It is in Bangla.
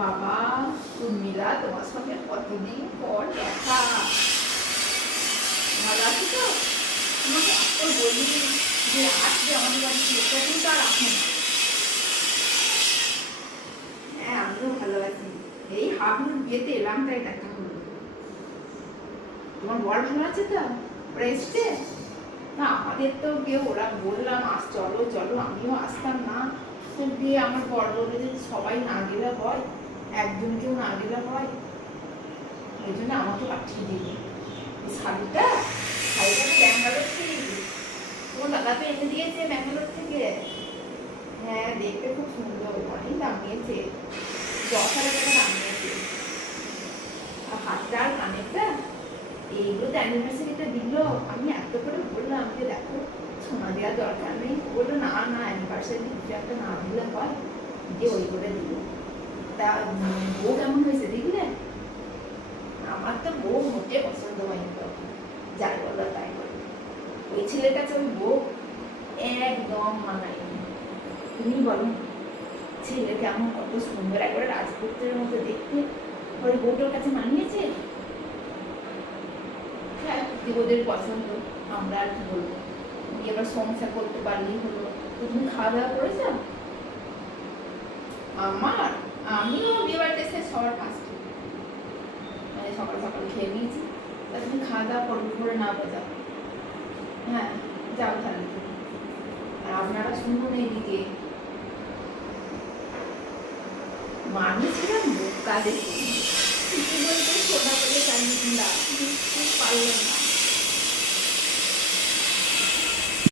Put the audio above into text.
বাবা উর্মিলা, তোমার সঙ্গে কতদিন পর দেখা। ভালো আছো তো? তোমাকে এত বলি যে আসবে আমাদের বাড়িতে, এটা কিন্তু আর আসে না। হ্যাঁ, আমিও ভালো আছি। এই হাবলুর বিয়েতে এলাম, তাই দেখা হলো। তোমার বর ভালো আছে তো? ওরা এসছে না? আমাদের তো কেউ, ওরা বললাম চলো চলো, আমিও আসতাম না। দিয়ে আমার বর বললো যে সবাই না গেলে হয়, একজন কেউ না গেলে হয়, ওই জন্য আমাকে পাঠিয়ে দিল। এই শাড়িটা তো ব্যাঙ্গালোর থেকে, তোমার দাদা তো এনে দিয়েছে ব্যাঙ্গালোর থেকে। হ্যাঁ, দেখতে খুব সুন্দর, অনেক দাম নিয়েছে, 10,000 টাকা দাম নিয়েছে। আর হাতটা আর কানেরটা, এইগুলো তো অ্যানিভার্সারিটা দিল। আমি এত করে বললাম যে দেখো সোনা দেওয়ার দরকার নেই, বললো না না অ্যানিভার্সারি কিছু একটা না দিলে হয়, যে ওই করে দিল। তা বউ কেমন হয়েছে দেখলে? আমার তো বউ মোটে পছন্দ হয়নি, তখন যাই বললো তাই বললো। ওই ছেলেটাকে ওই বউ একদম মানায়নি। তুমি বলো, ছেলে কেমন, কত সুন্দর, একবারে রাজপুত্রের মতো দেখতে, ওই বউটার কাছে মানিয়েছে। হ্যাঁ, ওদের পছন্দ, আমরা আর কি বলবো। তুমি এবার সংসার করতে পারলেই হলো। তো তুমি খাওয়া দাওয়া করেছো? আমিও বিয়ে বাড়িতে এসে সবার ফার্স্ট, মানে সকাল সকাল খেয়ে নিয়েছি। তা তুমি খাওয়া দাওয়া করবো করে না বোঝাও। হ্যাঁ, যাও তাহলে। আর আপনারা শুনুন, এইদিকে মানুষেরা বোকা দেখুন, কিছু বলতে সোনা বলে চাইনি, পারলেন না।